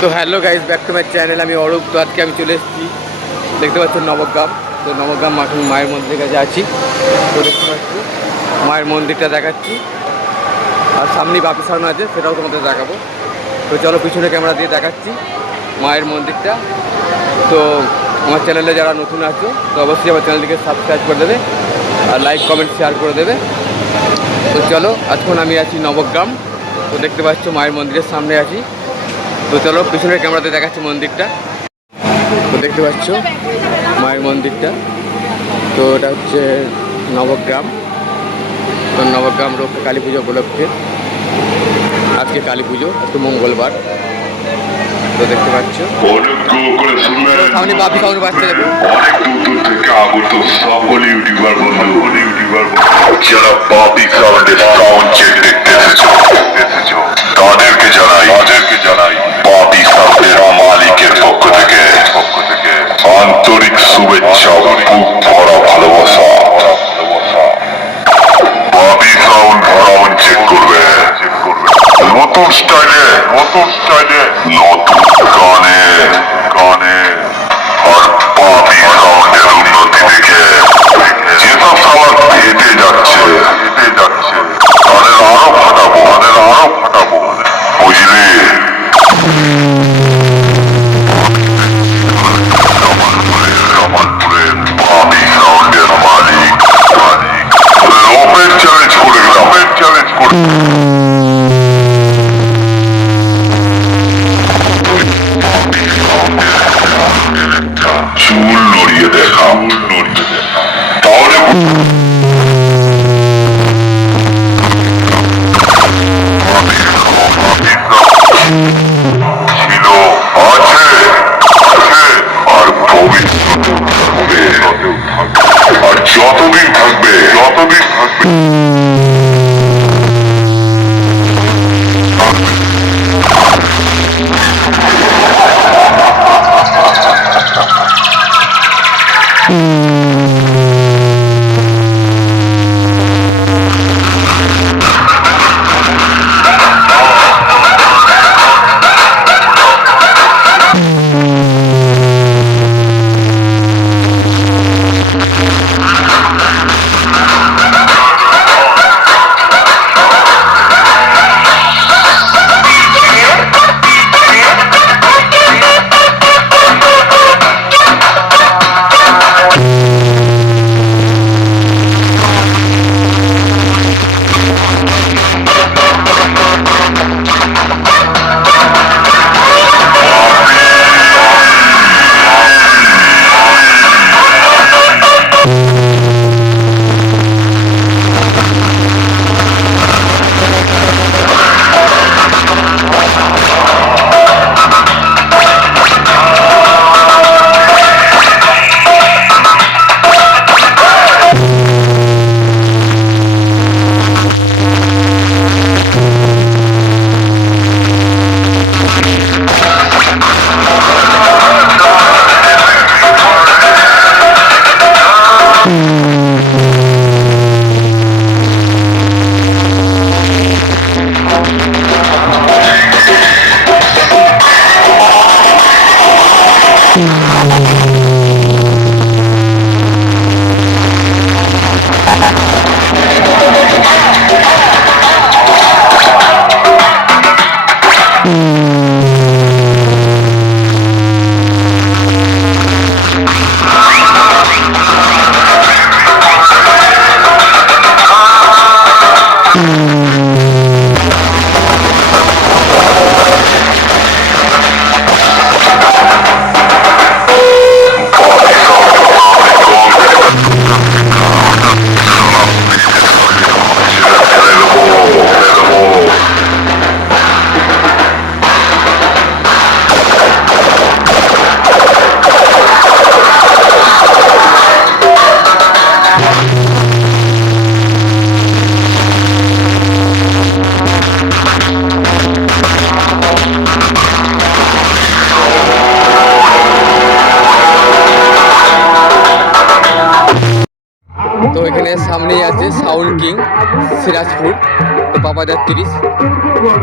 তো hello guys, back to my channel. আমি অরূপ। তো আজকে আমি চলে এসেছি, দেখতে পাচ্ছ নবগ্রাম। তো নবগ্রাম এখন মায়ের মন্দিরের কাছে আছি। তো দেখতে পাচ্ছি মায়ের মন্দিরটা দেখাচ্ছি, আর সামনেই বাপি সামনে আছে, সেটাও তোমাদের দেখাবো। তো চলো পিছনে ক্যামেরা দিয়ে দেখাচ্ছি মায়ের মন্দিরটা। তো আমার চ্যানেলে যারা নতুন আছো তো অবশ্যই আমার চ্যানেলটিকে সাবস্ক্রাইব করে দেবে, আর লাইক কমেন্ট শেয়ার করে দেবে। তো চলো, আজকে আমি আছি নবগ্রাম। তো দেখতে পাচ্ছ মায়ের মন্দিরের সামনে আছি। তো চলো পিছনের ক্যামেরাতে দেখাচ্ছি মন্দিরটা। তো দেখতে পাচ্ছ মায়ের মন্দিরটা। তো এটা হচ্ছে নবগ্রাম। তো নবগ্রাম রক্ষা কালী পুজো উপলক্ষে আজকে কালী পুজো, একটু মঙ্গলবার। তো দেখতে পাচ্ছ সামনে বাপি সামনে বাচ্চা দেখো। অনেক দূর থেকে আগত সকল ইউটিউবার বন্ধু যারা বাপি সাউন্ডের সাউন্ড চেক দেখতে এসেছো, তাদেরকে জানাই বাপি সাউন্ডের মালিকের পক্ষ থেকে আন্তরিক শুভেচ্ছা, বুক ভরা ভালোবাসা। বাপি সাউন্ড চেক করবে নতুন স্টাইলে, নতুন গানে আর বাপি সাউন্ডের উন্নতি দেখে যেসব সামান হেঁটে যাচ্ছে তাদের আরো ফাটাবো বুঝলি? জামালপুরের বাপি সাউন্ডের মালিক ওপেন চ্যালেঞ্জ করে চুল নড়িয়ে দেখা, তাহলে ছিল, আছে আর ভবিষ্যতে আর যতদিন থাকবে তো এখানে সামনেই আছে সাউন্ড কিং সিরাজপুর। তো পাপাদার 30।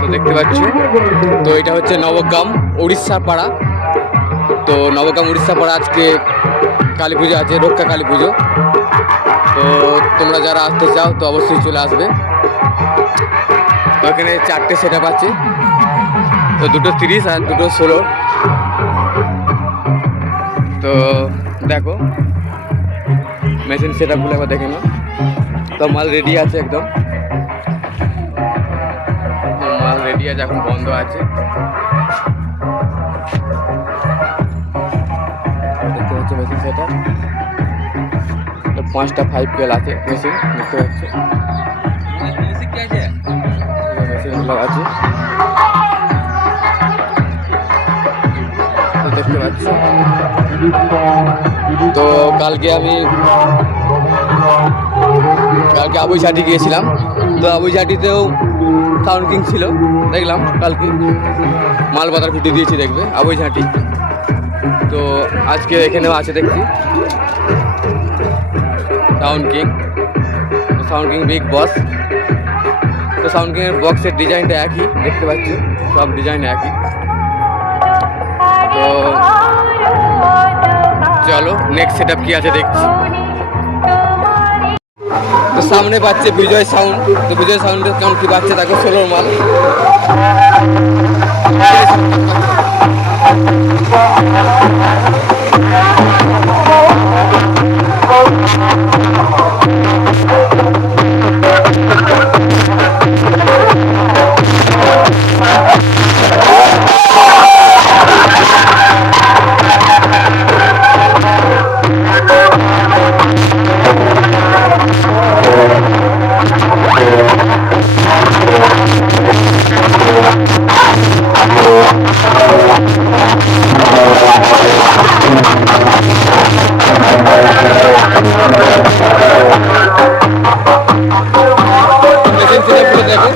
তো দেখতে পাচ্ছ, তো এটা হচ্ছে নবগ্রাম উড়িষ্যা পাড়া। তো নবগ্রাম উড়িষ্যা পাড়া আজকে কালী পুজো আছে, রক্ষা কালী পুজো। তো তোমরা যারা আসতে চাও তো অবশ্যই চলে আসবে। তো এখানে 4টে সেট আপ আছে, তো দুটো 30 আর দুটো 16। তো দেখো মেশিন সেট আপগুলো একবার দেখে নাও। তো মাল রেডি আছে একদম, মাল রেডি আছে, এখন বন্ধ আছে। দেখতে পাচ্ছ মেশিন সেট আপ, 5টা 5 পেল আছে মেশিন, দেখতে পাচ্ছ মেশিনগুলো আছে। তো দেখতে পাচ্ছ, তো কালকে আবুইঝাটি গিয়েছিলাম। তো আবুইঝাটিতেও সাউন্ড কিং ছিল, দেখলাম কালকে মাল বাজার ফুটে দিয়েছি, দেখবে আবুইঝাটি। তো আজকে এখানেও আছে দেখছি sound king, sound king big boss. তো সাউন্ড কিংয়ের বক্সের ডিজাইনটা একই, দেখতে পাচ্ছি সব ডিজাইন একই। তো চলো নেক্সট সেট আপ কি আছে দেখছি। তো সামনে পাচ্ছে বিজয় সাউন্ড। তো বিজয় সাউন্ডের কেমন কি পাচ্ছে দেখো, 16 মাল। মেশিন সেটআপগুলো দেখো,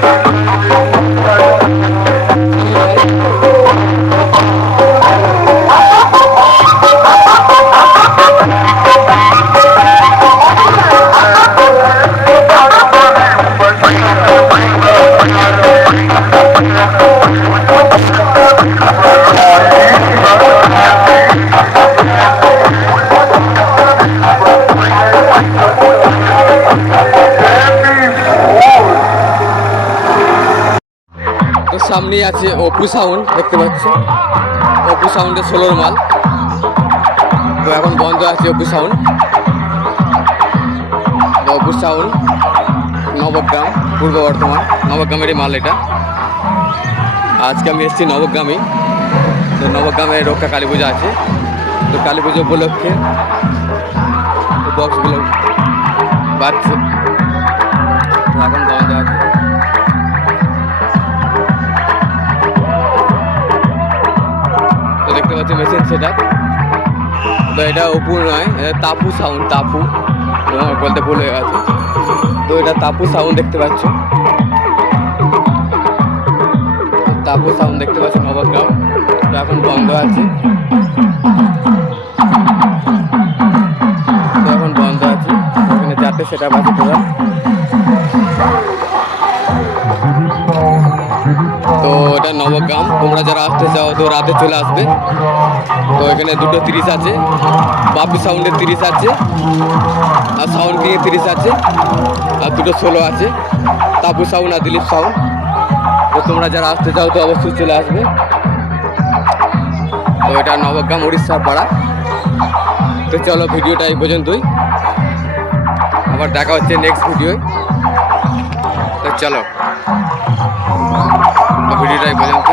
তো সামনেই আছে অপু সাউন্ড, দেখতে পাচ্ছ অপু সাউন্ডের 16 মাল। তো এখন বন্ধ আছে অপু সাউন্ড। অপু সাউন্ড নবগ্রাম, পূর্ব বর্ধমান, নবগ্রামেরই মাল এটা। আজকে আমি এসেছি নবগ্রামেই। তো নবগ্রামে রক্ষা কালী পুজো আছে, তো কালী পুজো উপলক্ষে বক্সগুলো বাজছে, এখন বন্ধ আছে। তো দেখতে পাচ্ছি মেশিন সেট আপ। তো এটা অপু নয়, এটা তাপু সাউন্ড, তাপু তোমার বলতে ভুল হয়ে গেছে। তো এটা তাপু সাউন্ড দেখতে পাচ্ছ, তাপু সাউন্ড দেখতে পাচ্ছ নবগ্রাম। তো এখন বন্ধ আছে, তো এখন বন্ধ আছে। এখানে 4টে সেট আপ আছে টোটাল। তো এটা নবগ্রাম, তোমরা যারা আসতে চাও তো রাতে চলে আসবে। তো এখানে দুটো 30 আছে, বাপি সাউন্ডের 30 আছে, আর সাউন্ড কিংয়ের 30 আছে, আর দুটো 16 আছে, তাপু সাউন্ড আর দিলীপ সাউন্ড। তো তোমরা যারা আসতে চাও তো অবশ্যই চলে আসবে। তো এটা নবগ্রাম উড়িষ্যা পাড়া। তো চলো ভিডিওটা এই পর্যন্তই, আবার দেখা হচ্ছে নেক্সট ভিডিওয়। তো চলো ভিডিওটা এই পর্যন্ত।